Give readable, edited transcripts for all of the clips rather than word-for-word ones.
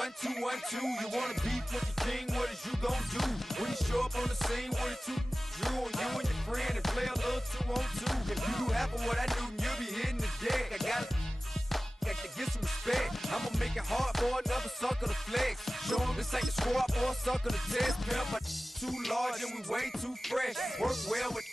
1, 2, 1, 2. You wanna beef with the king, what is you gon' do? When you show up on the scene with a 2, drew on you and your friend and play a little 2 on 2. If you do half of what I do, then you'll be hitting the deck. I got to get some respect. I'ma make it hard for another sucker to flex. Show him this ain't the squad for a sucker to test. Pimp, my too large and we way too fresh. Work well with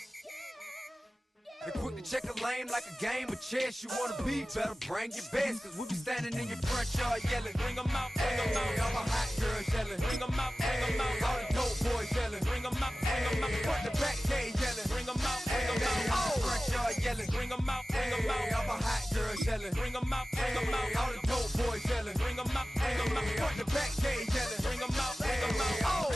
and quick to check a lane like a game of chess. You wanna be better, bring your best. Cause we be standing in your front yard yelling. Bring them out, bring them out. All my hot girls yelling. Bring them out, bring them out. All the dope boys yelling. Bring them out, bring them out. Front the back gate yelling. Bring them out, bring them out. All the front yard yelling. Bring them out, bring them out. All my hot girls yelling. Bring them out, bring them out. All the dope boys yelling. Bring them out, bring them out. Front the back gate yelling. Bring them out, bring them out. Oh!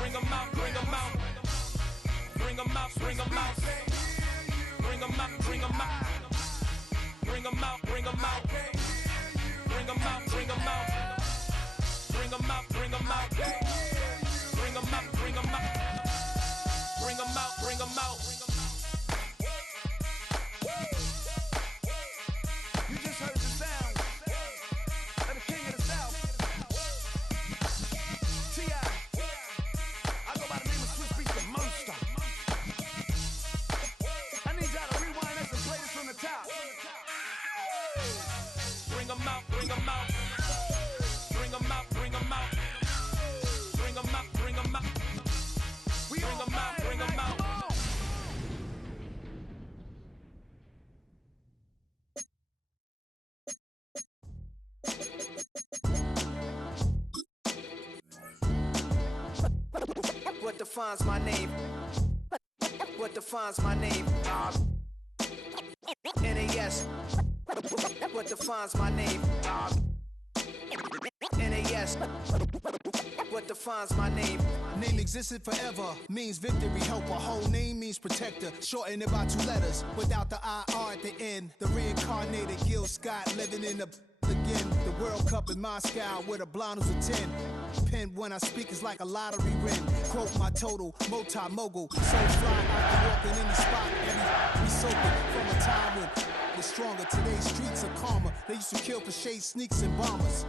Bring them out, bring them out, bring them out, bring them out, bring them out, bring them out, bring them out, bring them out, bring them out, bring them out, bring them out, bring them out, bring them out. You just heard the sound of the king of the South, T.I. I go by the name of Swiss Beats the Monster. Bring them out, bring them out, bring them out, bring them out, bring them out, bring them out, bring them out, bring them out. What defines my name? What defines my name? NAS. What defines my name? NAS. What defines my name? Name existed forever, means victory, helper. Whole name means protector, shortened it by 2 letters, without the IR at the end. The reincarnated Gil Scott, living in the again. The World Cup in Moscow, with a blonde who's a 10. Pen when I speak is like a lottery win. Quote my total, multi-mogul. So fly, I can walk in any spot. And we soaking from a time when we're stronger. Today's streets are calmer. They used to kill for shade sneaks and bombers.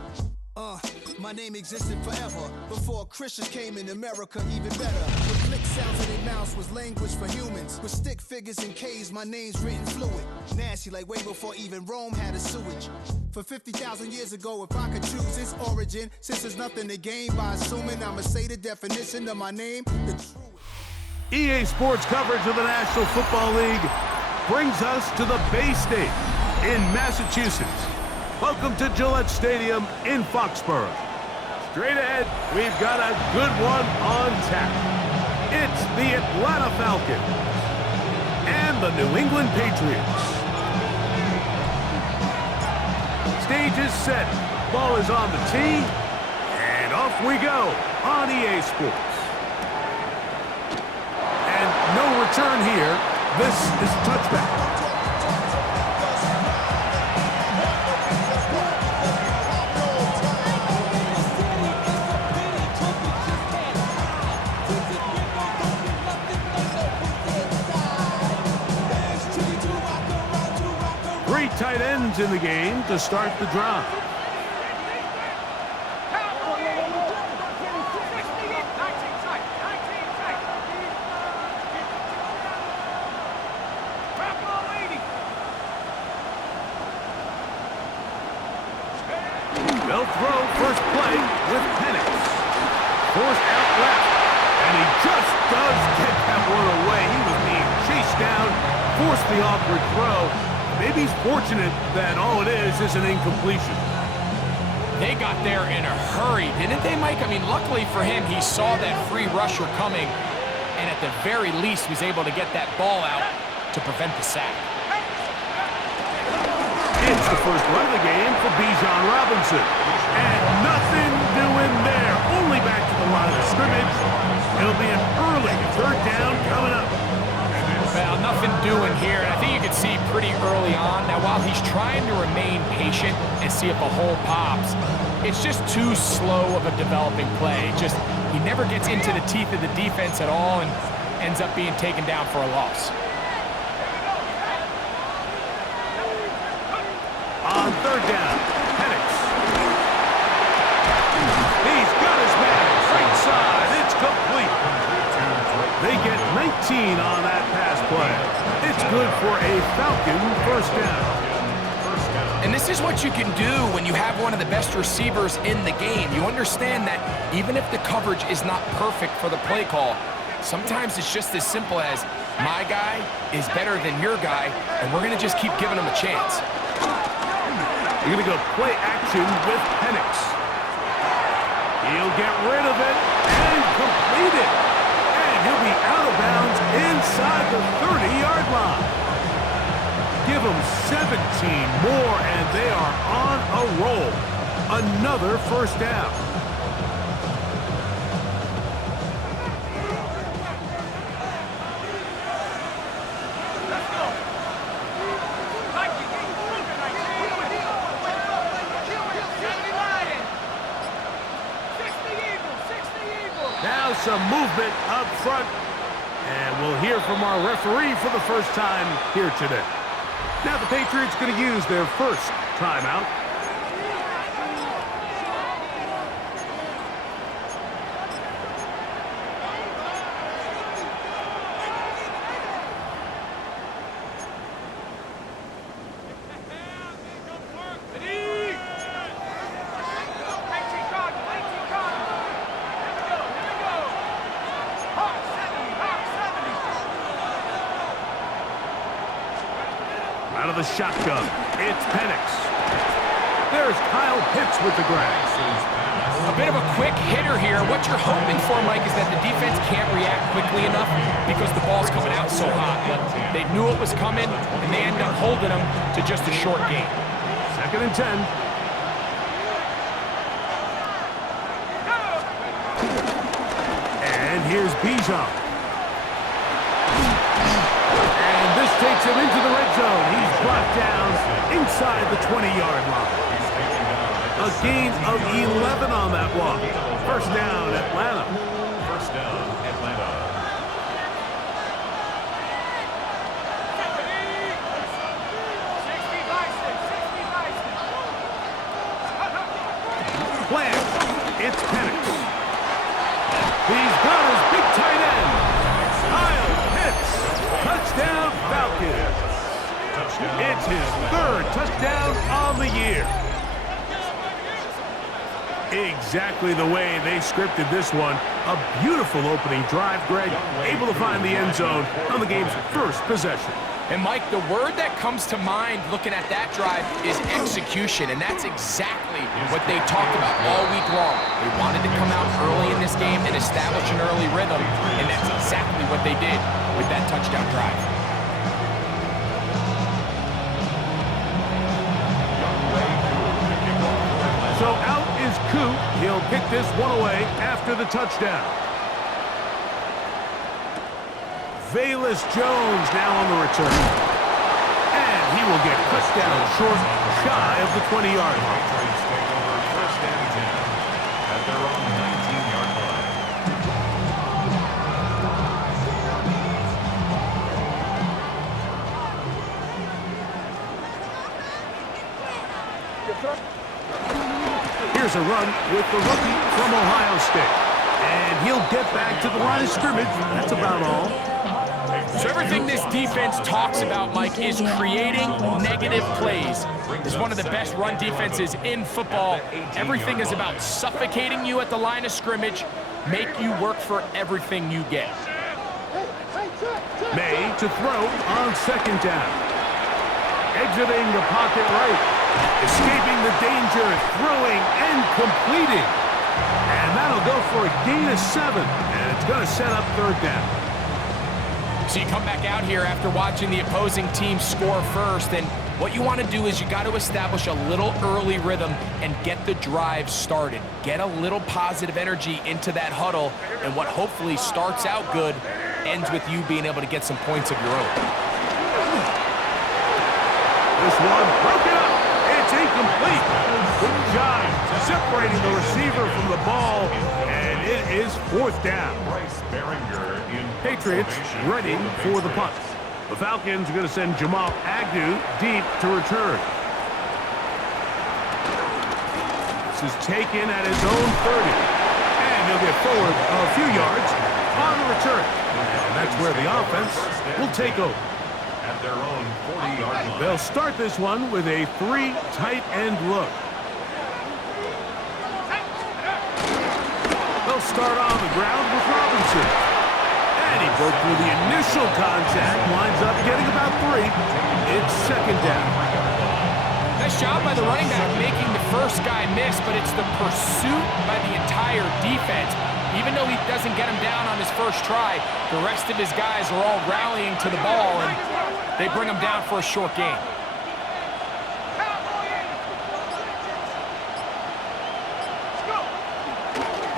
My name existed forever. Before Christians came in America, even better. With click sounds in their mouths was language for humans. With stick figures and K's, my name's written fluid. Nasty like way before even Rome had a sewage. For 50,000 years ago, if I could choose its origin, since there's nothing to gain by assuming, I'ma say the definition of my name, the true. EA Sports coverage of the National Football League brings us to the Bay State in Massachusetts. Welcome to Gillette Stadium in Foxborough. Straight ahead, we've got a good one on tap. It's the Atlanta Falcons and the New England Patriots. Stage is set, ball is on the tee, and off we go on EA Sports. And no return here. This is a touchback. Tight ends in the game to start the drive. They'll throw first play with Penix. Forced out left, and he just does get that one away. He was being chased down, forced the awkward throw. Maybe he's fortunate that all it is an incompletion. They got there in a hurry, didn't they, Mike? I mean, luckily for him, he saw that free rusher coming, and at the very least was able to get that ball out to prevent the sack. It's the first run of the game for Bijan Robinson. And nothing doing there. Only back to the line of scrimmage. It'll be an early 3rd down coming up. Well, nothing doing here, and I think you can see pretty early on. Now, while he's trying to remain patient and see if a hole pops, it's just too slow of a developing play. He never gets into the teeth of the defense at all and ends up being taken down for a loss. On third down, Penix. He's got his man right side. It's complete. They get 19 on that pass play. It's good for a Falcon first down. And this is what you can do when you have one of the best receivers in the game. You understand that even if the coverage is not perfect for the play call, sometimes it's just as simple as my guy is better than your guy, and we're going to just keep giving him a chance. You're going to go play action with Penix. He'll get rid of it and complete it. And he'll be out of bounds inside the 30-yard line. Give them 17 more, and they are on a roll. Another first down. Now some movement up front, and we'll hear from our referee for the first time here today. Now the Patriots going to use their first timeout. Out of the shotgun, it's Penix. There's Kyle Pitts with the grab. A bit of a quick hitter here. What you're hoping for, Mike, is that the defense can't react quickly enough because the ball's coming out so hot. But they knew it was coming, and they end up holding them to just a short gain. 2nd and 10. And here's Bijan. This takes him into the red zone. He's brought down inside the 20-yard line. A gain of 11 on that walk. First down, Atlanta. First down, Atlanta. Plant. It's Penix. He's got his big tight end. Kyle Pitts. Touchdown, Falcons. It's his 3rd touchdown on the year. Exactly the way they scripted this one. A beautiful opening drive, Greg. Able to find the end zone on the game's first possession. And, Mike, the word that comes to mind looking at that drive is execution, and that's exactly what they talked about all week long. They wanted to come out early in this game and establish an early rhythm, and that's exactly what they did with that touchdown drive. So out is Coop. He'll pick this one away after the touchdown. Velus Jones now on the return. And he will get cut down short, shy of the 20-yard line. Patriots take over 1st and 10 at their own 19-yard line. Here's a run with the rookie from Ohio State. And he'll get back to the line of scrimmage. That's about all. So everything this defense talks about, Mike, is creating negative plays. It's one of the best run defenses in football. Everything is about suffocating you at the line of scrimmage, make you work for everything you get. May to throw on 2nd down. Exiting the pocket right. Escaping the danger, throwing and completing. And that'll go for a gain of 7. And it's going to set up 3rd down. So you come back out here after watching the opposing team score first, and what you want to do is you got to establish a little early rhythm and get the drive started. Get a little positive energy into that huddle, and what hopefully starts out good ends with you being able to get some points of your own. This one broken up. It's incomplete. Good job separating the receiver from the ball, and it is 4th down. Patriots ready for the punt. The Falcons are going to send Jamal Agnew deep to return. This is taken at his own 30. And he'll get forward a few yards on the return. And that's where the offense will take over. At their own 40-yard line. They'll start this one with a 3 tight end look. They'll start on the ground with Robinson. And he broke through the initial contact, winds up getting about 3. It's 2nd down. Nice job by the running back making the first guy miss, but it's the pursuit by the entire defense. Even though he doesn't get him down on his first try, the rest of his guys are all rallying to the ball, and they bring him down for a short gain.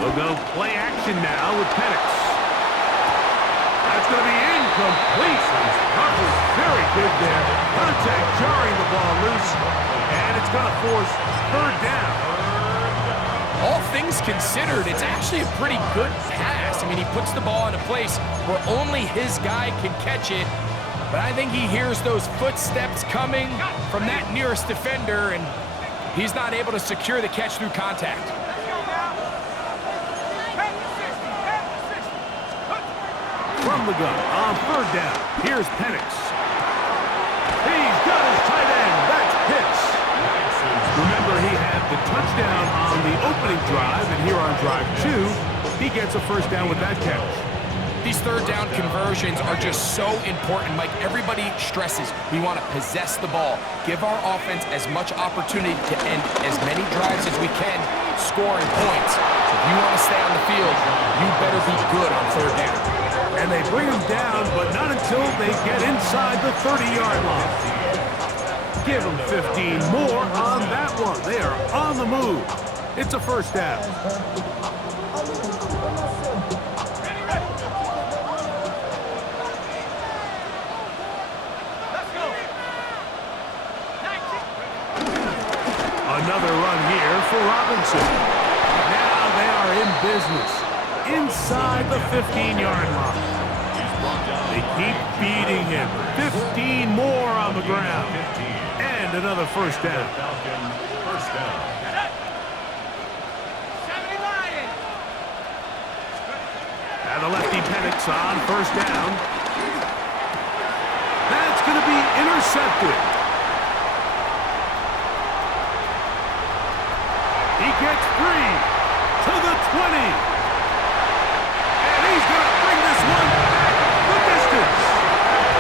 They'll go play action now with Penix. That's going to be incomplete. That was very good there. Contact jarring the ball loose, and it's going to force 3rd down. All things considered, it's actually a pretty good pass. I mean, he puts the ball in a place where only his guy can catch it, but I think he hears those footsteps coming from that nearest defender, and he's not able to secure the catch through contact. From the gun on 3rd down, here's Penix. He's got his tight end. That's Pitts. Remember, he had the touchdown on the opening drive, and here on drive 2, he gets a 1st down with that catch. These 3rd down conversions are just so important. Mike, everybody stresses we want to possess the ball, give our offense as much opportunity to end as many drives as we can, scoring points. So if you want to stay on the field, you better be good on 3rd down. And they bring him down, but not until they get inside the 30-yard line. Give them 15 more on that one. They are on the move. It's a 1st down. Another run here for Robinson. Now they are in business. Inside the 15-yard line. They keep beating him. 15 more on the ground. And another 1st down. And the lefty Penix on 1st down. That's going to be intercepted. He gets 3 to the 20. He's going to bring this one back the distance.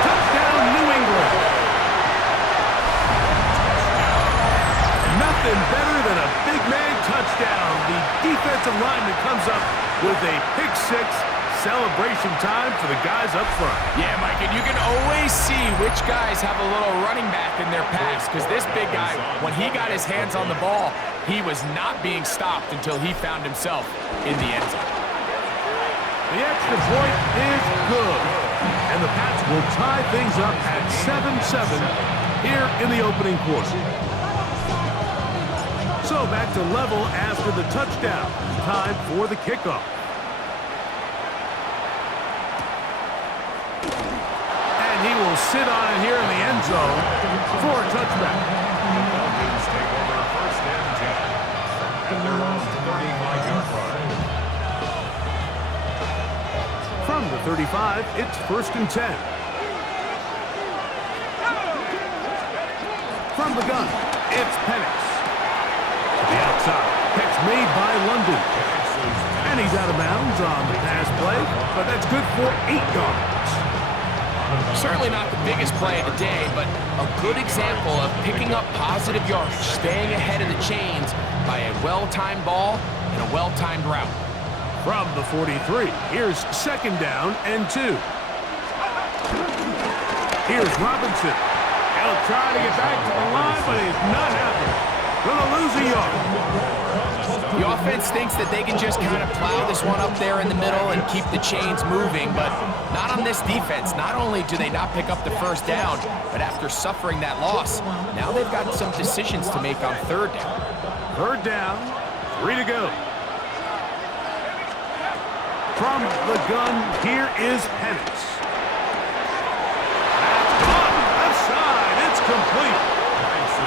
Touchdown, New England. Nothing better than a big man touchdown. The defensive lineman comes up with a pick-6. Celebration time for the guys up front. Yeah, Mike, and you can always see which guys have a little running back in their pass, because this big guy, when he got his hands on the ball, he was not being stopped until he found himself in the end zone. The extra point is good, and the Pats will tie things up at 7-7 here in the opening quarter. So back to level after the touchdown. Time for the kickoff. And he will sit on it here in the end zone for a touchback. Falcons take over 1st and 10 at their own 35-yard line. From the 35, it's 1st and 10. From the gun, it's Penix. To the outside, catch made by London. And he's out of bounds on the pass play, but that's good for 8 yards. Certainly not the biggest play of the day, but a good example of picking up positive yards, staying ahead of the chains by a well-timed ball and a well-timed route. From the 43, here's 2nd down and 2. Here's Robinson. He'll try to get back to the line, but it's not happening. Gonna lose a yard. The offense thinks that they can just kind of plow this one up there in the middle and keep the chains moving, but not on this defense. Not only do they not pick up the first down, but after suffering that loss, now they've got some decisions to make on third down. Third down, 3 to go. From the gun, here is Penix. Left side, it's complete.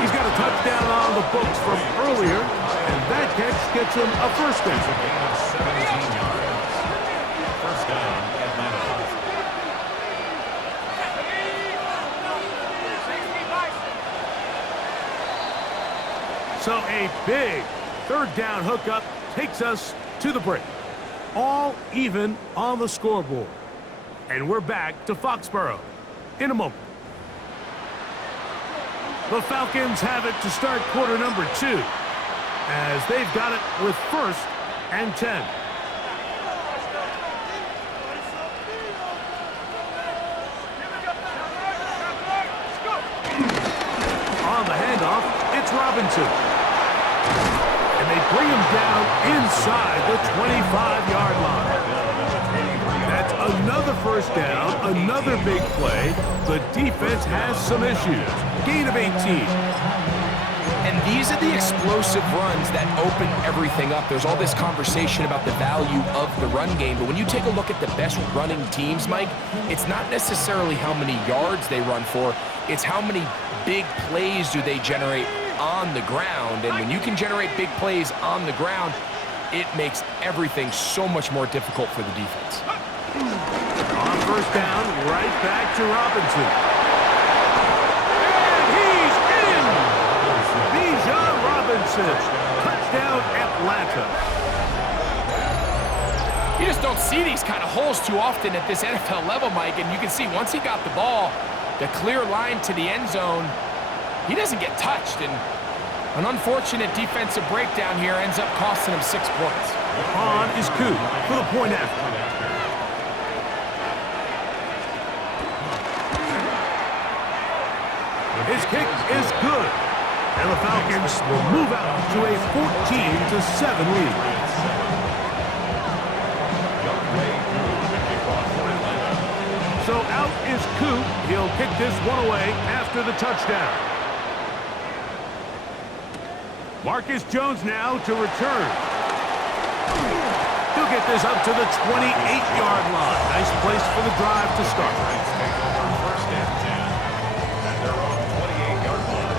He's got a touchdown on the books from earlier, and that catch gets him a first down. A gain of 17 yards. First down, Atlanta. So a big third down hookup takes us to the break. All even on the scoreboard. And we're back to Foxborough in a moment. The Falcons have it to start quarter number 2, as they've got it with 1st and 10. On the handoff, it's Robinson. And they bring him down inside the 25-yard line. That's another first down, another big play. The defense has some issues. Gain of 18. And these are the explosive runs that open everything up. There's all this conversation about the value of the run game, but when you take a look at the best running teams, Mike, it's not necessarily how many yards they run for, it's how many big plays do they generate on the ground. And when you can generate big plays on the ground, it makes everything so much more difficult for the defense. On first down, right back to Robinson. And he's in! Bijan Robinson. Touchdown, Atlanta. You just don't see these kind of holes too often at this NFL level, Mike, and you can see once he got the ball, the clear line to the end zone, he doesn't get touched, and an unfortunate defensive breakdown here ends up costing him 6 points. On is Coop for the point after. His kick is good, and the Falcons will move out to a 14-7 lead. So out is Coop. He'll kick this one away after the touchdown. Marcus Jones now to return. He'll get this up to the 28-yard line. Nice place for the drive to start. First and 10. At their own 28-yard line.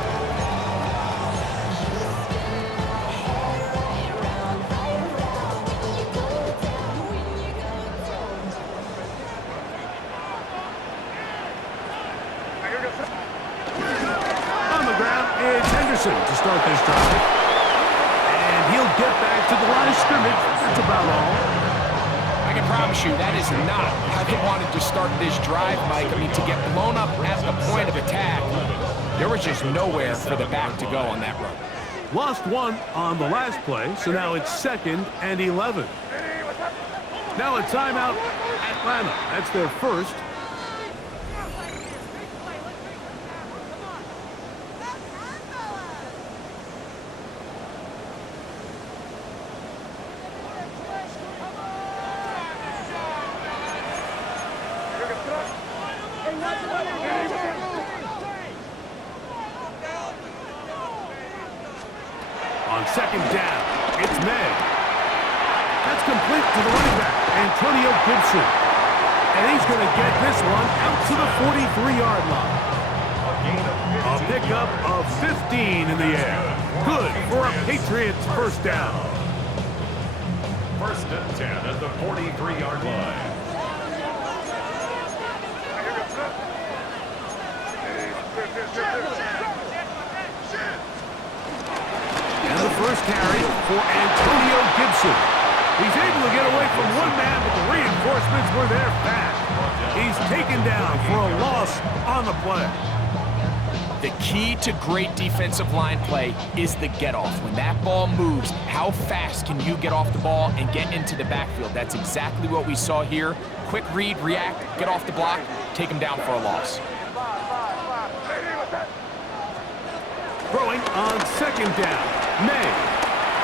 On the ground, it's Henderson to start this drive. And he'll get back to the line of scrimmage. That's about all. I can promise you that is not how they wanted to start this drive, Mike. I mean, to get blown up at the point of attack, there was just nowhere for the back to go on that run. Lost one on the last play, so now it's 2nd and 11. Now a timeout, Atlanta. That's their first. On 2nd down, it's May. That's complete to the running back, Antonio Gibson. And he's going to get this one out to the 43-yard line. A pickup of 15 in the air. Good for a Patriots first down. First and 10 at the 43-yard line. And the first carry for Antonio Gibson. He's able to get away from one man, but the reinforcements were there fast. He's taken down for a loss on the play. The key to great defensive line play is the get-off. When that ball moves, how fast can you get off the ball and get into the backfield? That's exactly what we saw here. Quick read, react, get off the block, take him down for a loss. Throwing on 2nd down, May.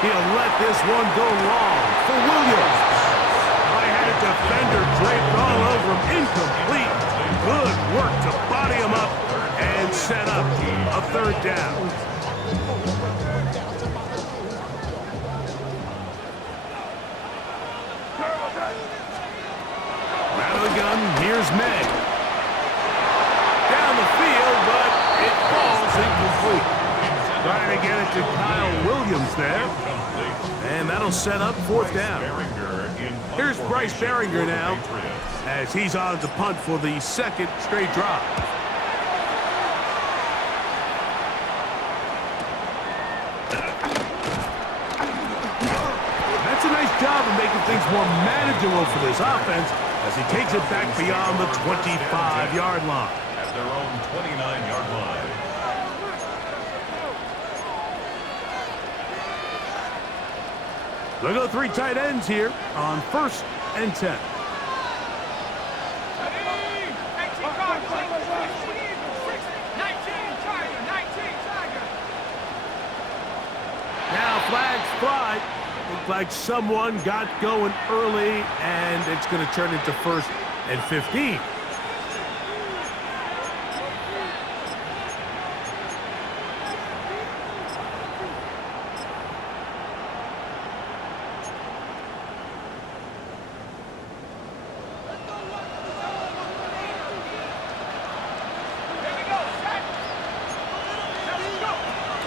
He'll let this one go long for Williams. I had a defender draped all over him. Incomplete. Good work to body him up and set up a third down. Out of the gun, here's Meg. Down the field, but it falls incomplete. Trying to get it to Kyle Williams there. And that'll set up fourth down. Here's Bryce Behringer now, as he's on to punt for the second straight drive. That's a nice job of making things more manageable for this offense as he takes it back beyond the 25-yard line. At their own 29-yard line. They'll go three tight ends here on 1st and 10. Now flags fly. Looked like someone got going early, and it's going to turn into 1st and 15.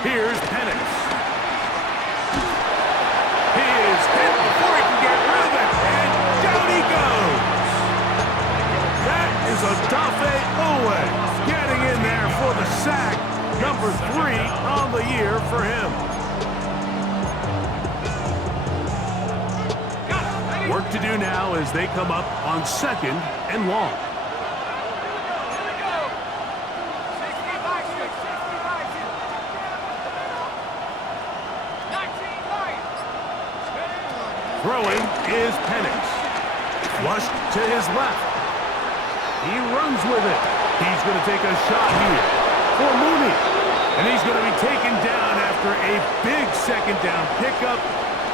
Here's Penix. He is hit before he can get rid of it, and down he goes. That is Odafe Owe getting in there for the sack. Number 3 on the year for him. Work to do now as they come up on 2nd and long. Throwing is Penix. Flushed to his left. He runs with it. He's going to take a shot here for Mooney. And he's going to be taken down after a big second down pickup.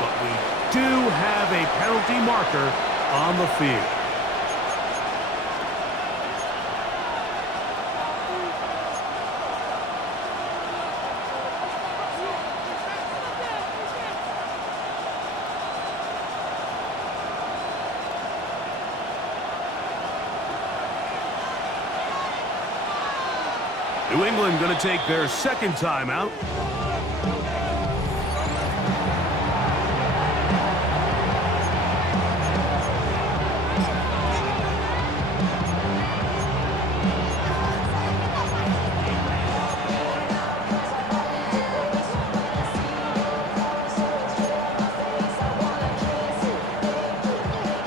But we do have a penalty marker on the field. New England going to take their second timeout.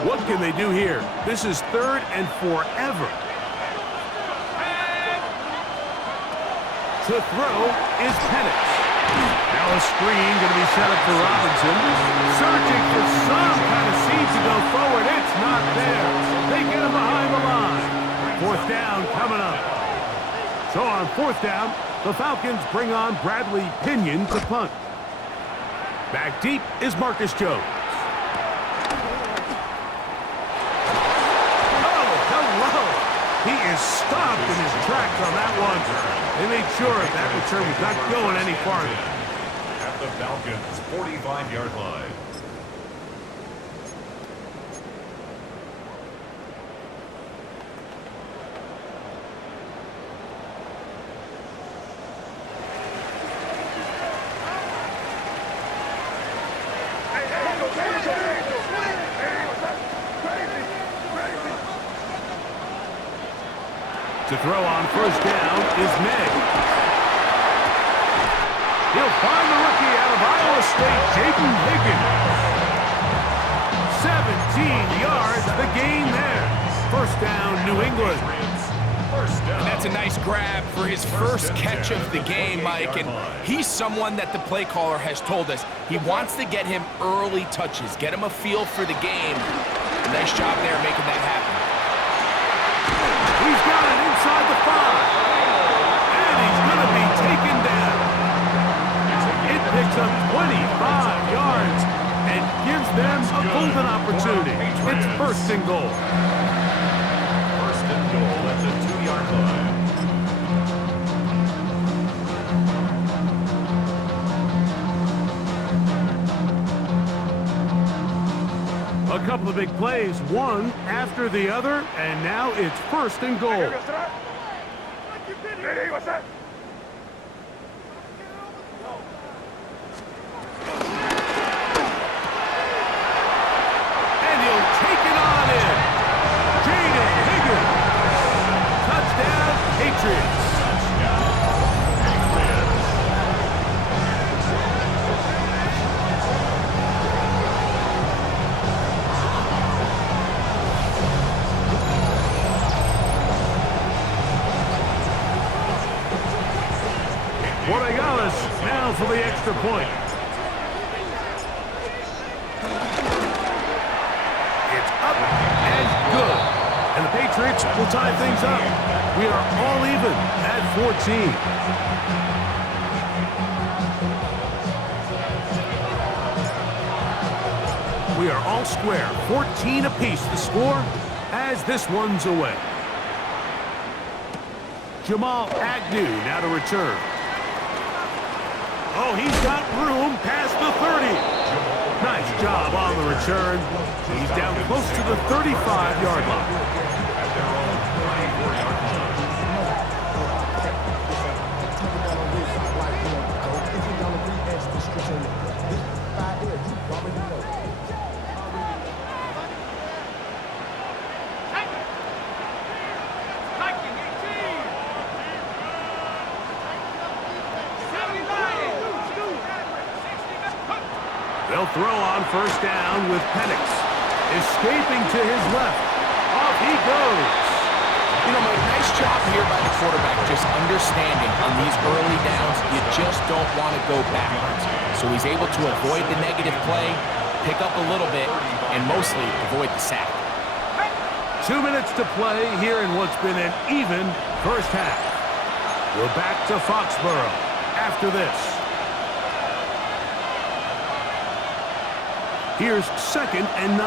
What can they do here? This is 3rd and forever. To throw is Penix. Now a screen going to be set up for Robinson. Searching for some kind of seed to go forward. It's not there. They get him behind the line. 4th down coming up. So on 4th down, the Falcons bring on Bradley Pinion to punt. Back deep is Marcus Jones. Oh, hello. He is stopped in his tracks on that one. They made sure that return was not going any farther. At the Falcons' 45-yard line. To throw on 1st down is Meg. He'll find the rookie out of Iowa State, Jaden Higgins. 17 yards, the gain there. 1st down, New England. And that's a nice grab for his first catch of the game, Mike. And he's someone that the play caller has told us he wants to get him early touches, get him a feel for the game. Nice job there making that happen. He's got it inside the 5. And he's going to be taken down. It picks up 25 yards. couple of big plays, one after the other, and now it's 1st and goal. And he'll take it on in. Jaden Higgins. Touchdown, Patriots. Now for the extra point. It's up and good. And the Patriots will tie things up. We are all even at 14. We are all square. 14 apiece the score as this one's away. Jamal Agnew now to return. Oh, he's got room past the 30. Nice job on the return. He's down close to the 35-yard line. They'll throw on 1st down with Penix. Escaping to his left. Off he goes. You know, Mike, nice job here by the quarterback, just understanding on these early downs, you just don't want to go backwards. So he's able to avoid the negative play, pick up a little bit, and mostly avoid the sack. 2 minutes to play here in what's been an even first half. We're back to Foxborough after this. Here's 2nd and 9.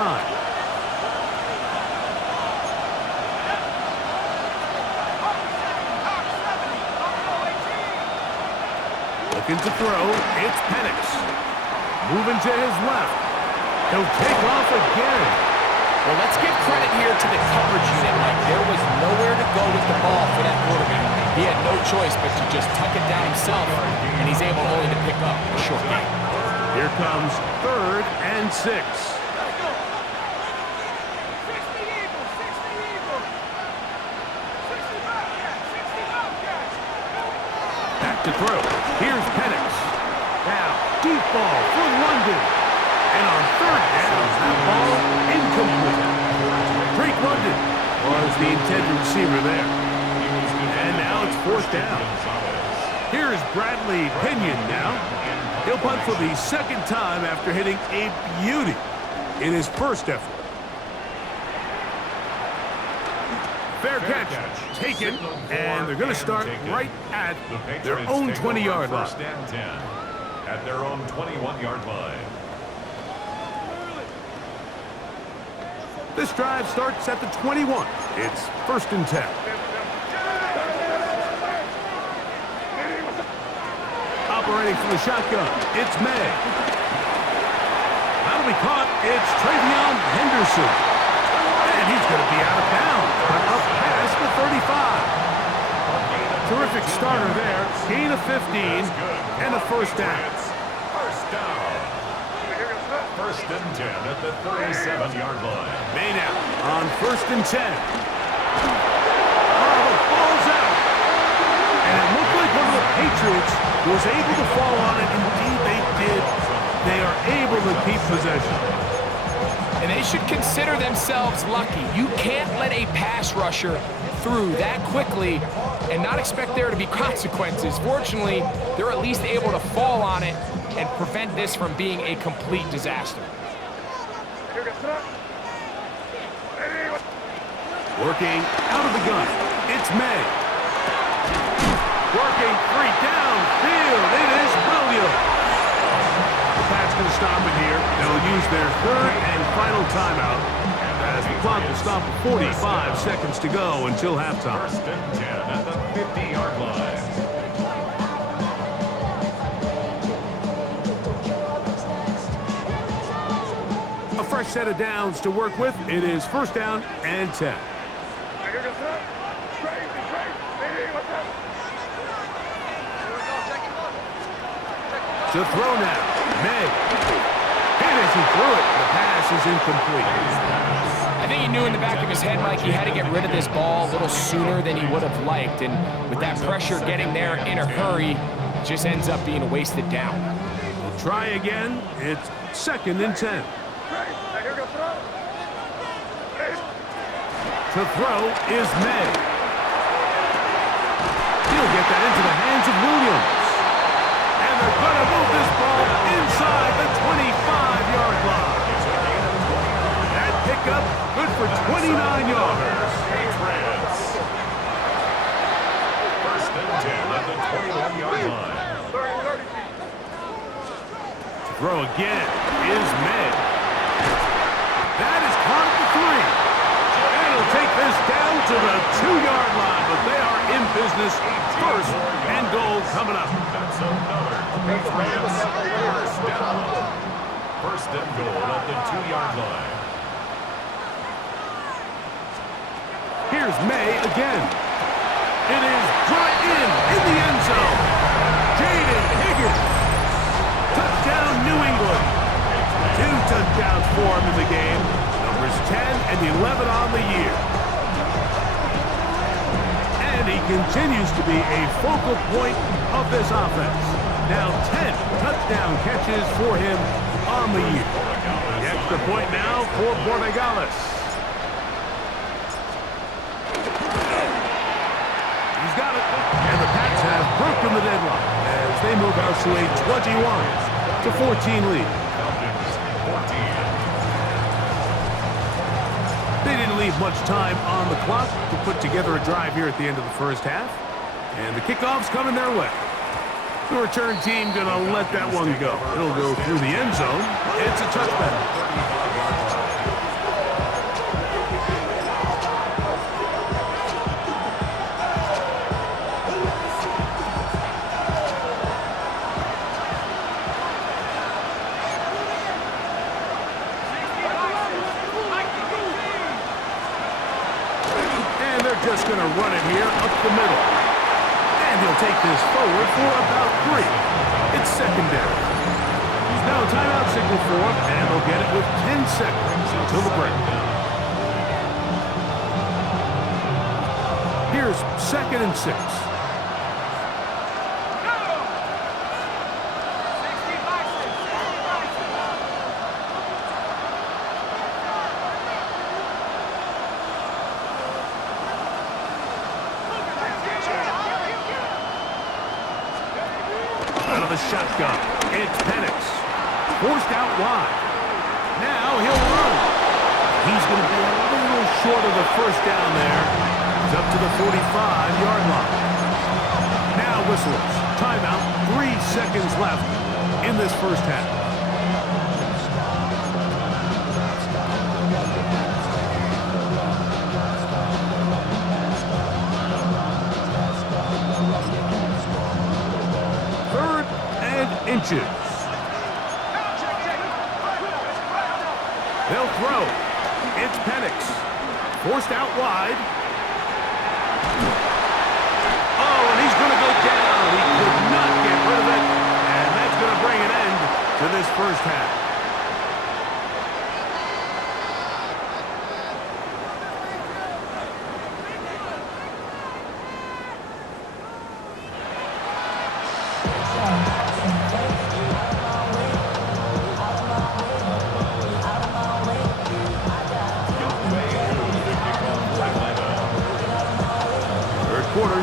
Looking to throw, it's Penix. Moving to his left. He'll take off again. Well, let's give credit here to the coverage unit, Mike. There was nowhere to go with the ball for that quarterback. He had no choice but to just tuck it down himself, and he's able only to pick up a short gain. Here comes 3rd and 6. Back to throw. Here's Penix. Now, deep ball for London. And on 3rd down, that ball incomplete. Drake London was the intended receiver there. And now it's 4th down. Here's Bradley Pinion now. He'll punt for the 2nd time after hitting a beauty in his first effort. Fair catch, taken, and they're going to start right at their own 20-yard line. 1st and 10 at their own 21-yard line. This drive starts at the 21. It's 1st and 10. Operating from the shotgun, it's May. That'll be caught. It's Travion Henderson. And he's going to be out of bounds, but up past the 35. Terrific starter there. Gain of 15 and a 1st down. 1st down. 1st and 10 at the 37-yard line. May now on 1st and 10. Oh, the ball's out. And it looked like one of the Patriots was able to fall on it. Indeed, they did. They are able to keep possession. And they should consider themselves lucky. You can't let a pass rusher through that quickly and not expect there to be consequences. Fortunately, they're at least able to fall on it and prevent this from being a complete disaster. Working out of the gun. It's May. Working 3 downfield. It is Williams. The Pats going to stop it here. They'll use their 3rd and final timeout as the clock will stop at 45 seconds to go until halftime. 1st and 10 at the 50-yard line. A fresh set of downs to work with. It is first down and 10. To throw now. May. Hit as he threw it. The pass is incomplete. I think he knew in the back of his head, Mike, he had to get rid of this ball a little sooner than he would have liked. And with that pressure getting there in a hurry, it just ends up being a wasted down. We'll try again. It's second and 10. To throw is May. He'll get that into the hands of Williams. And they're going to move this ball inside the 25-yard line. That pickup good for 29 yards. First and 10 at the 21-yard line. To throw again is May. That is caught at the 3. And he'll take this down to the 2-yard line, but they are in business. First and goal coming up. That's another Patriots first down. First and goal at the 2-yard line. Here's May again. It is brought in the end zone. Jaden Higgins. Touchdown, New England. 2 touchdowns for him in the game. Numbers 10 and 11 on the year. And he continues to be a focal point of this offense. Now 10 touchdown catches for him on the year. The extra point now for Borregales. He's got it. And the Pats have broken the deadline as they move out to a 21-14 lead. Falcons 14. They didn't leave much time on the clock to put together a drive here at the end of the first half. And the kickoff's coming their way. The return team going to let that one go. It'll go through the end zone. It's a touchback. Just going to run it here up the middle. And he'll take this forward for about 3. It's secondary. Now timeout signal for him, and they'll get it with 10 seconds until the break. Here's second and 6. Shotgun. It's Penix. Forced out wide. Now he'll run. He's going to be a little short of the first down there. He's up to the 45-yard line. Now whistles. Timeout. 3 seconds left in this first half. Inches. They'll throw. It's Penix. Forced out wide. Oh, and he's going to go down. He could not get rid of it. And that's going to bring an end to this first half.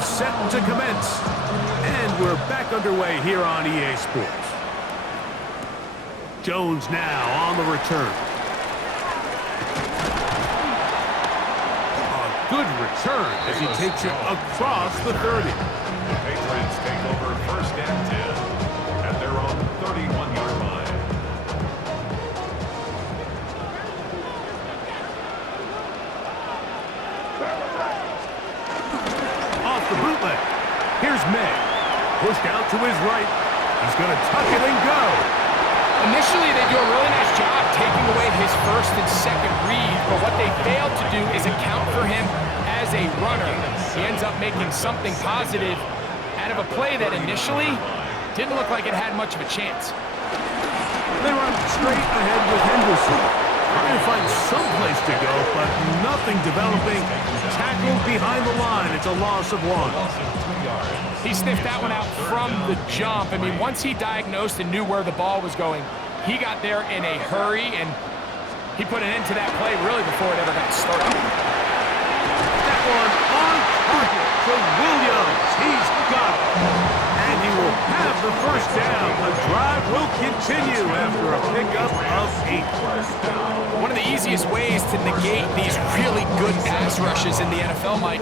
Set to commence, and we're back underway here on EA Sports. Jones now on the return. A good return as he takes it across the 30. The Patriots take over first and 10 at their own 31-yard line. The bootleg. Here's May. Pushed out to his right. He's going to tuck it and go. Initially, they do a really nice job taking away his first and second read, but what they failed to do is account for him as a runner. He ends up making something positive out of a play that initially didn't look like it had much of a chance. They run straight ahead with Henderson. Trying to find some place to go, but nothing developing. Tackled behind the line. It's a loss of 1. He sniffed that one out from the jump. I mean, once he diagnosed and knew where the ball was going, he got there in a hurry, and he put an end to that play really before it ever got started. That one on target to Williams. He's got it. And he will have the first down. The drive will continue after a pickup of 8. One of the easiest ways to negate these really good pass rushes in the NFL, Mike,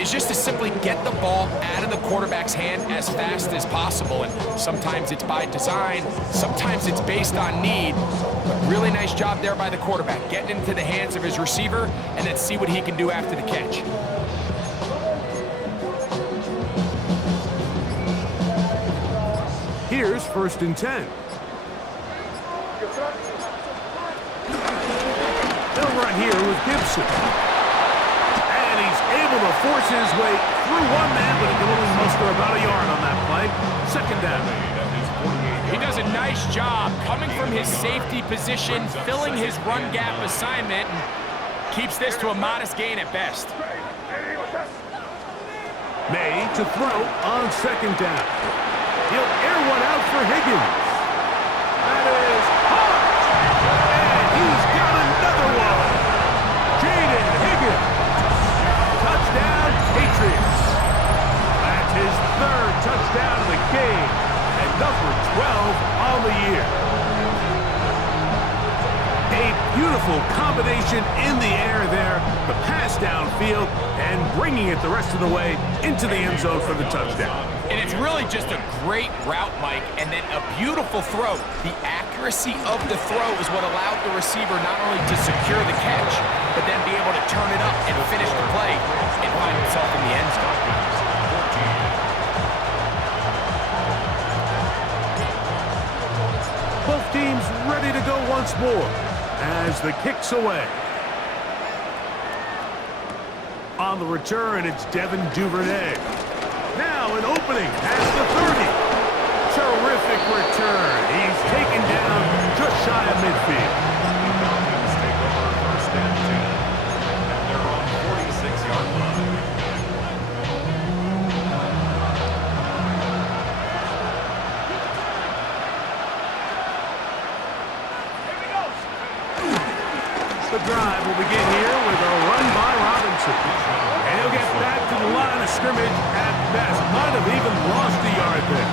is just to simply get the ball out of the quarterback's hand as fast as possible. And sometimes it's by design, sometimes it's based on need. But really nice job there by the quarterback, getting into the hands of his receiver, and then see what he can do after the catch. Here's 1st and 10. They'll run here with Gibson. And he's able to force his way through one man, but he can only muster about a yard on that play. 2nd down. He does a nice job coming from his safety position, filling his run gap assignment, and keeps this to a modest gain at best. May to throw on 2nd down. He'll air one out for Higgins. That is hot. And he's got another one. Jaden Higgins. Touchdown, Patriots. That's his 3rd touchdown of the game. And number 12 on the year. A beautiful combination in the air there. The pass downfield and bringing it the rest of the way into the end zone for the touchdown. And it's really just a great route, Mike, and then a beautiful throw. The accuracy of the throw is what allowed the receiver not only to secure the catch, but then be able to turn it up and finish the play and find himself in the end zone. Both teams ready to go once more as the kick's away. On the return, it's Devin Duvernay. Now an opening at the 30. Terrific return. He's taken down just shy of midfield. Take over 1st and 10. And they're on the 46-yard line. The drive will begin here with a run by Robinson. And he'll get back to the line of scrimmage at best. Might have even lost a yard there.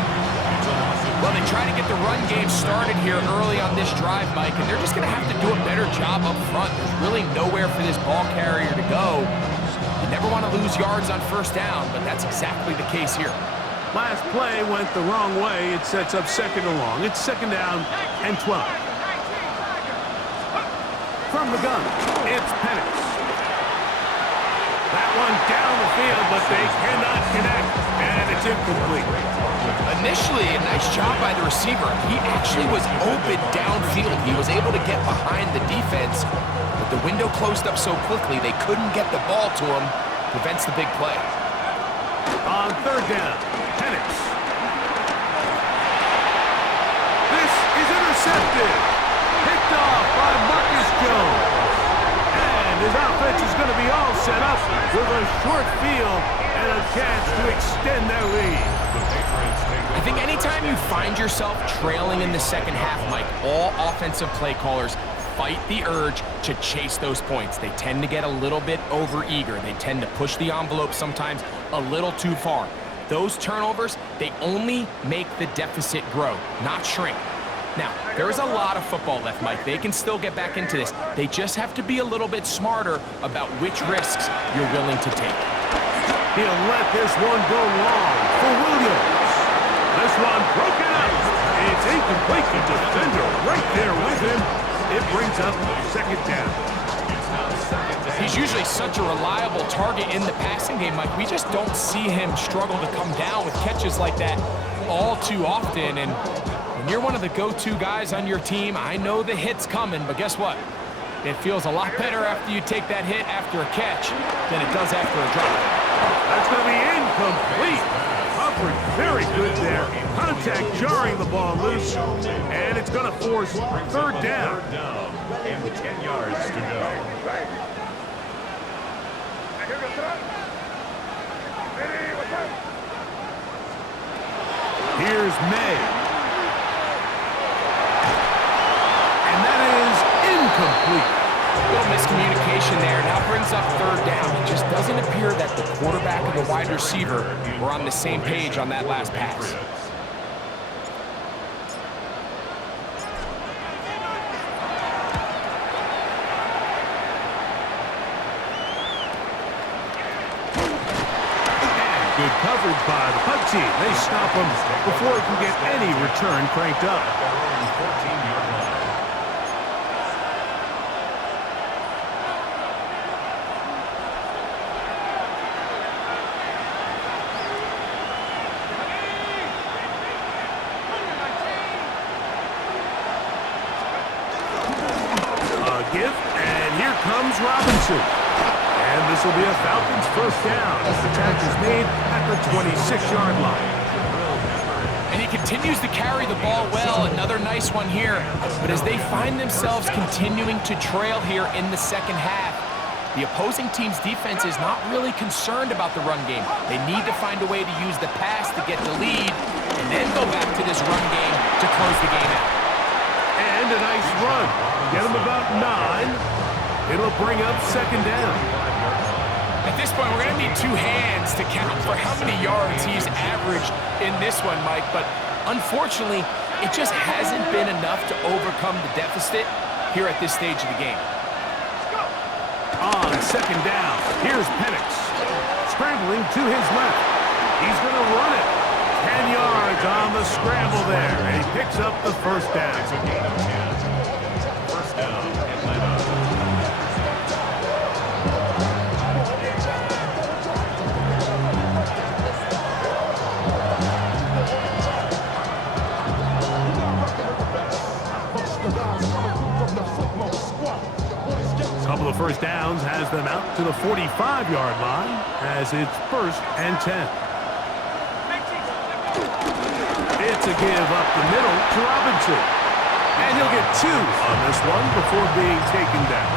Well, they try to get the run game started here early on this drive, Mike, and they're just going to have to do a better job up front. There's really nowhere for this ball carrier to go. You never want to lose yards on 1st down, but that's exactly the case here. Last play went the wrong way. It sets up 2nd and long. It's 2nd down and 12. From the gun, it's Penix. That one down the field, but they cannot connect, and it's incomplete. Initially, a nice job by the receiver. He actually was open downfield. He was able to get behind the defense, but the window closed up so quickly they couldn't get the ball to him. Prevents the big play. On 3rd down, Penix. This is intercepted. Picked off by Marcus Jones. And his offense is going to be all set up with a short field and a chance to extend their lead. I think anytime you find yourself trailing in the 2nd half, Mike, all offensive play callers fight the urge to chase those points. They tend to get a little bit overeager. They tend to push the envelope sometimes a little too far. Those turnovers, they only make the deficit grow, not shrink. Now, there is a lot of football left, Mike. They can still get back into this. They just have to be a little bit smarter about which risks you're willing to take. He'll let this one go long for Williams. This one broken up. It's incomplete. The defender right there with him. It brings up 2nd down. He's usually such a reliable target in the passing game, Mike. We just don't see him struggle to come down with catches like that all too often. And When you're one of the go-to guys on your team, I know the hit's coming, but guess what? It feels a lot better after you take that hit after a catch than it does after a drop. That's going to be incomplete. Coverage very good there. Contact jarring the ball loose, and it's going to force third down. And 10 yards to go. Here's May. And that is incomplete. Little miscommunication there. Now brings up third down. It just doesn't appear that the quarterback and the wide receiver were on the same page on that last pass. Good coverage by the punt team. They stop him before he can get any return cranked up. 14-yard line. A give, and here comes Robinson. And this will be a Falcons first down as the tackle is made at the 26-yard line. And he continues to carry the ball well. Another nice one here. But as they find themselves continuing to trail here in the second half, the opposing team's defense is not really concerned about the run game. They need to find a way to use the pass to get the lead and then go back to this run game to close the game out. And a nice run. Get him about 9. It'll bring up second down. At this point, we're going to need two hands to count for how many yards he's averaged in this one, Mike. But unfortunately, it just hasn't been enough to overcome the deficit here at this stage of the game. On second down, here's Penix. Scrambling to his left. He's going to run it. 10 yards on the scramble there, and he picks up the first down. It's a gain of 10. First down, Atlanta. Couple of first downs has them out to the 45-yard line as it's first and 10. It's a give up the middle to Robinson. And he'll get 2 on this one before being taken down.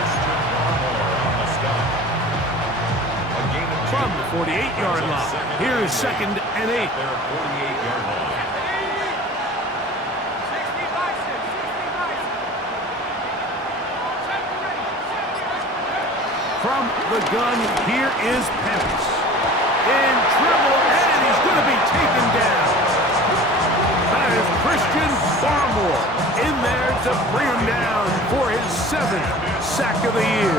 From the 48-yard line, here's second and 8. They're at 48-yard line. From the gun, here is Penix. In trouble, and he's going to be taken down. That is Christian Barmore in there to bring him down for his 7th sack of the year.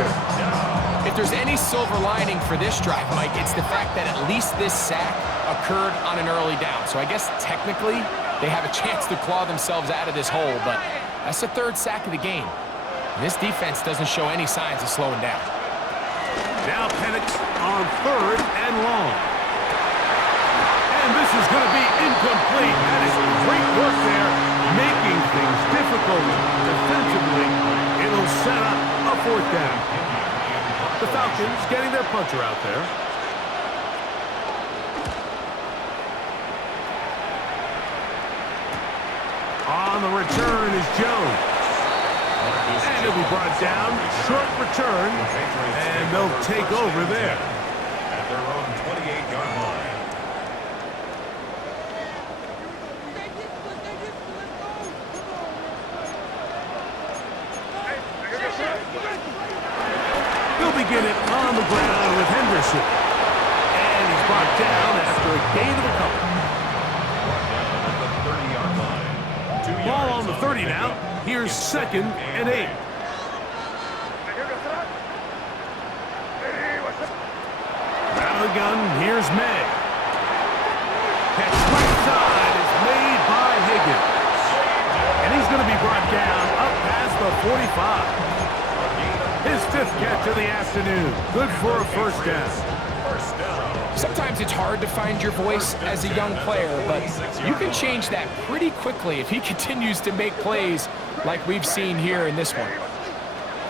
If there's any silver lining for this drive, Mike, it's the fact that at least this sack occurred on an early down. So I guess technically they have a chance to claw themselves out of this hole, but that's the 3rd sack of the game. And this defense doesn't show any signs of slowing down. Now Penix on 3rd and long. And this is going to be incomplete. That is great work there, making things difficult defensively. It'll set up a 4th down. The Falcons getting their punter out there. On the return is Jones. And he'll be brought down. Short return. And they'll take over there. At their own 28-yard line. They'll begin it on the ground with Henderson. And he's brought down after a gain of a couple. At the 30-yard line. 2 yards Ball on the 30 now. Here's second and 8. Out of the gun, here's May. Catch right side is made by Higgins. And he's going to be brought down up past the 45. His 5th catch of the afternoon. Good for a first down. First down, Sometimes it's hard to find your voice as a young player, but you can change that pretty quickly if he continues to make plays like we've seen here in this one.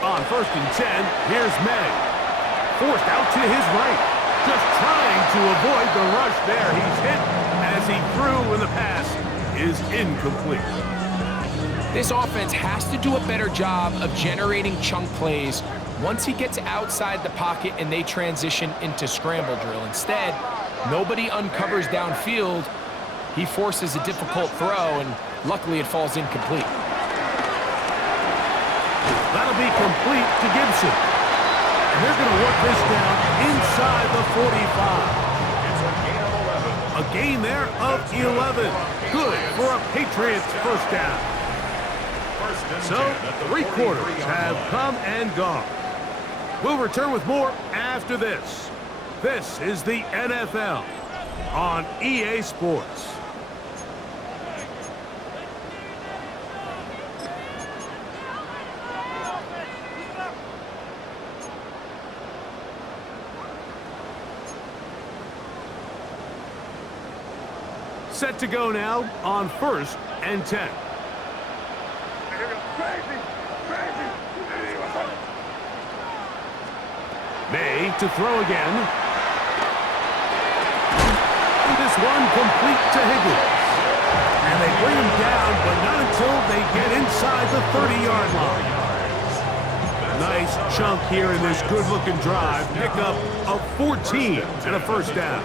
On 1st and 10, here's May. Forced out to his right. Just trying to avoid the rush there. He's hit as he threw, and the pass is incomplete. This offense has to do a better job of generating chunk plays once he gets outside the pocket and they transition into scramble drill. Instead, nobody uncovers downfield. He forces a difficult throw, and luckily it falls incomplete. That'll be complete to Gibson. And they're going to work this down inside the 45. A gain there of 11. Good for a Patriots first down. So, 3 quarters have come and gone. We'll return with more after this. This is the NFL on EA Sports. Set to go now on 1st and 10. May to throw again. This one complete to Higgins. And they bring him down, but not until they get inside the 30-yard line. Nice chunk here in this good-looking drive. Pick up a 14 and a first down.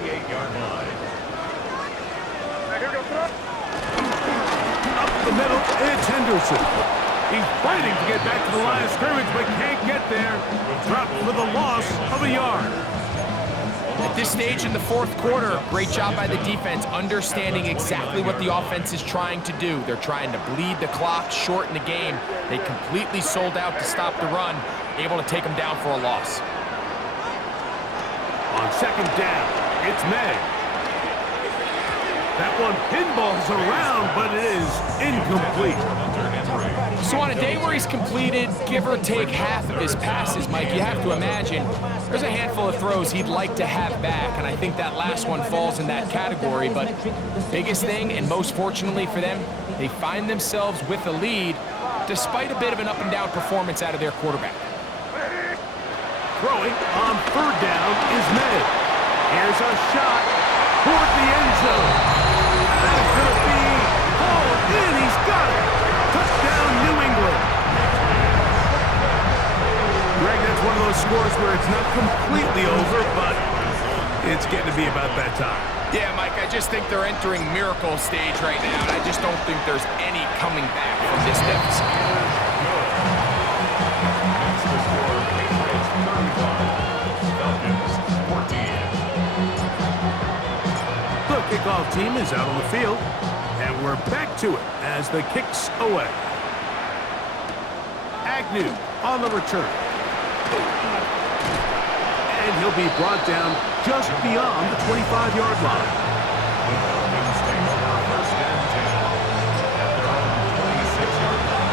Up the middle, it's Henderson. He's fighting to get back to the line of scrimmage, but can't get there. Dropped for the loss of a yard. At this stage in the 4th quarter, great job by the defense understanding exactly what the offense is trying to do. They're trying to bleed the clock, shorten the game. They completely sold out to stop the run, able to take them down for a loss. On 2nd down, it's May. That one pinballs around, but it is incomplete. So on a day where he's completed, give or take half of his passes, Mike, you have to imagine there's a handful of throws he'd like to have back, and I think that last one falls in that category. But biggest thing, and most fortunately for them, they find themselves with a lead despite a bit of an up-and-down performance out of their quarterback. Throwing on 3rd down is May. Here's a shot toward the end zone. That is going to be hauled in. He's got it. Touchdown, New England. Greg, that's one of those scores where it's not completely over, but it's getting to be about that time. Yeah, Mike, I just think they're entering miracle stage right now, and I just don't think there's any coming back from this deficit. That's the score. Patriots 35, Falcons 14. The kickoff team is out on the field, and we're back to it as the kick's away. Agnew on the return. And he'll be brought down just beyond the 25-yard line. The Falcons take over 1st and 10 at their own 26-yard line.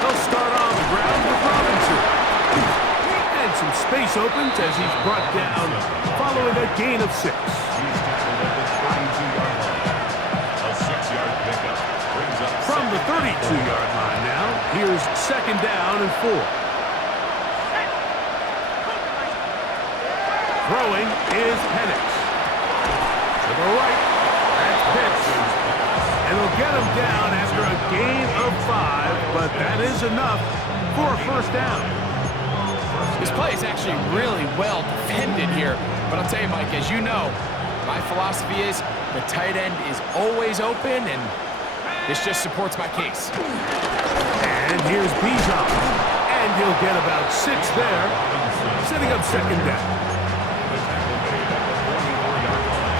They'll start on the ground with Robinson. And some space opens as he's brought down following a gain of 6. From the 32-yard line now, here's 2nd down and 4. Throwing is Penix. To the right, that's Pitts. And they'll get him down after a gain of 5, but that is enough for a first down. This play is actually really well defended here, but I'll tell you, Mike, as you know, my philosophy is the tight end is always open, and this just supports my case. And here's Bijan. And he'll get about 6 there, setting up 2nd down. The tackle made at the 44-yard line.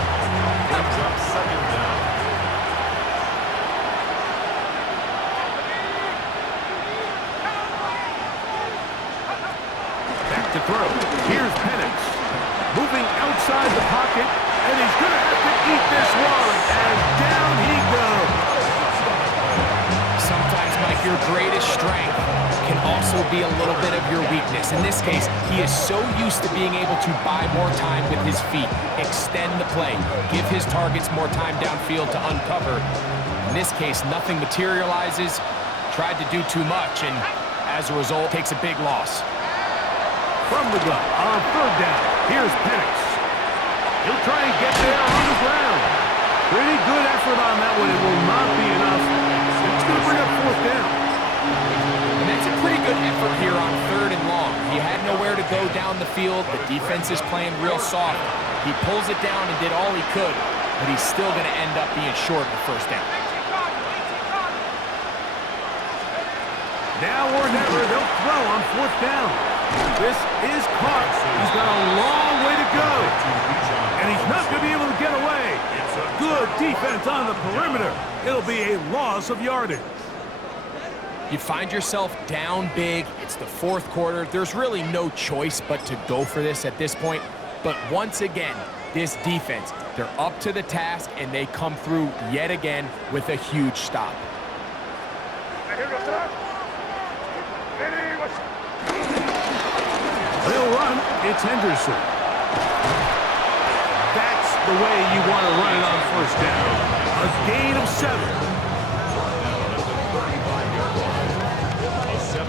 Brings up 2nd down. Back to throw. Here's Penix. Moving outside the pocket, and he's going to have to eat this one as down he goes. your greatest strength can also be a little bit of your weakness. In this case, he is so used to being able to buy more time with his feet, extend the play, give his targets more time downfield to uncover. In this case, nothing materializes, tried to do too much, and as a result, takes a big loss. From the gun on third down, here's Penix. He'll try and get there on the ground. Pretty good effort on that one. It will not be enough. It's going to bring up fourth down. And that's a pretty good effort here on third and long. He had nowhere to go down the field. The defense is playing real soft. He pulls it down and did all he could, but he's still going to end up being short of the first down. Now or never, they'll throw on fourth down. This is caught. He's got a long way to go. And he's not going to be able to get away. Good defense on the perimeter. It'll be a loss of yardage. You find yourself down big. It's the fourth quarter. There's really no choice but to go for this at this point. But once again, this defense, they're up to the task, and they come through yet again with a huge stop. They'll run. It's Henderson. That's the way you want to run it on first down. A gain of 7.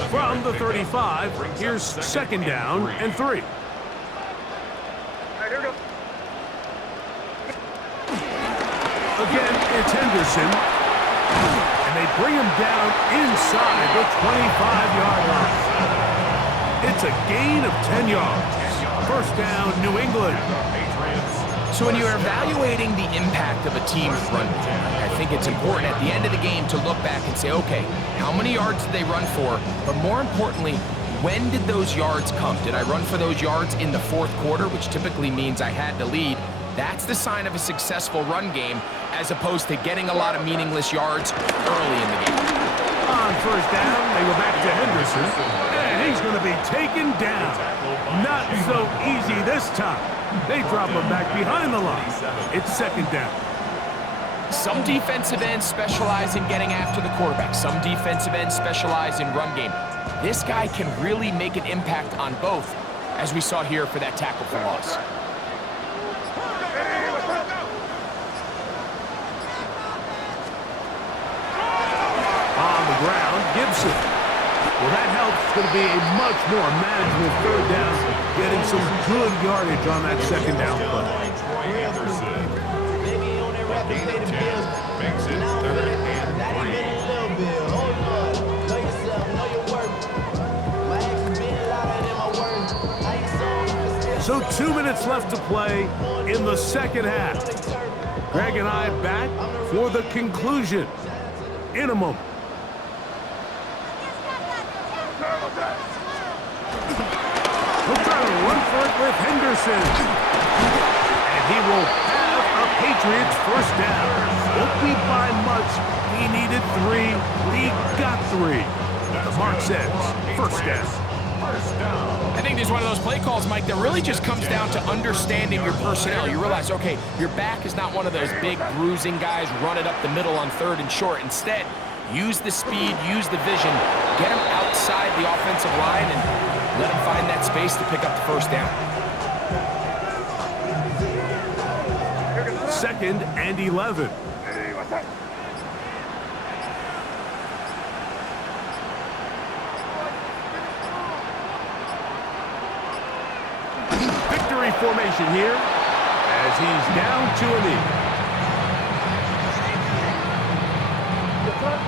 From the 35, here's second down and 3. Again, it's Henderson. And they bring him down inside the 25-yard line. It's a gain of 10 yards. First down, New England. So when you're evaluating the impact of a team's run game, I think it's important at the end of the game to look back and say, okay, how many yards did they run for? But more importantly, when did those yards come? Did I run for those yards in the fourth quarter, which typically means I had to lead? That's the sign of a successful run game, as opposed to getting a lot of meaningless yards early in the game. On first down, they go back to Henderson, and he's going to be taken down. Not so easy this time. They drop him back behind the line. It's second down. Some defensive ends specialize in getting after the quarterback. Some defensive ends specialize in run game. This guy can really make an impact on both, as we saw here for that tackle for loss. On the ground, Gibson. Well, that helps. It's going to be a much more manageable third down, getting some good yardage on that second down play. Makes it third and 3. So 2 minutes left to play in the second half. Greg and I back for the conclusion in a moment. We'll try to run for it with Henderson. And he will have a Patriots first down. Won't be by much. He needed 3. He got 3. The mark says first down. I think there's one of those play calls, Mike, that really just comes down to understanding your personnel. You realize, okay, your back is not one of those big bruising guys running up the middle on third and short. Instead, use the speed, use the vision, get him outside the offensive line, and let him find that space to pick up the first down. Second and 11. Victory formation here as he's down to a knee.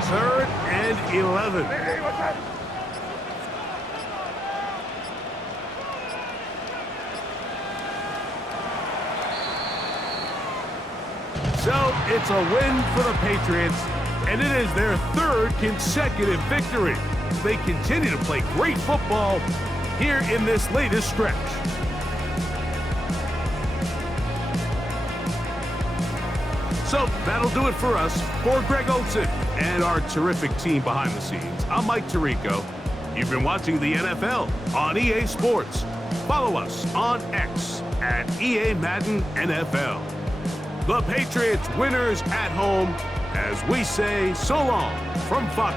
Third and 11. So it's a win for the Patriots, and it is their third consecutive victory. They continue to play great football here in this latest stretch. So that'll do it for us. For Greg Olson and our terrific team behind the scenes, I'm Mike Tirico. You've been watching the NFL on EA Sports. Follow us on X at EA Madden NFL. The Patriots winners at home as we say so long from Fox.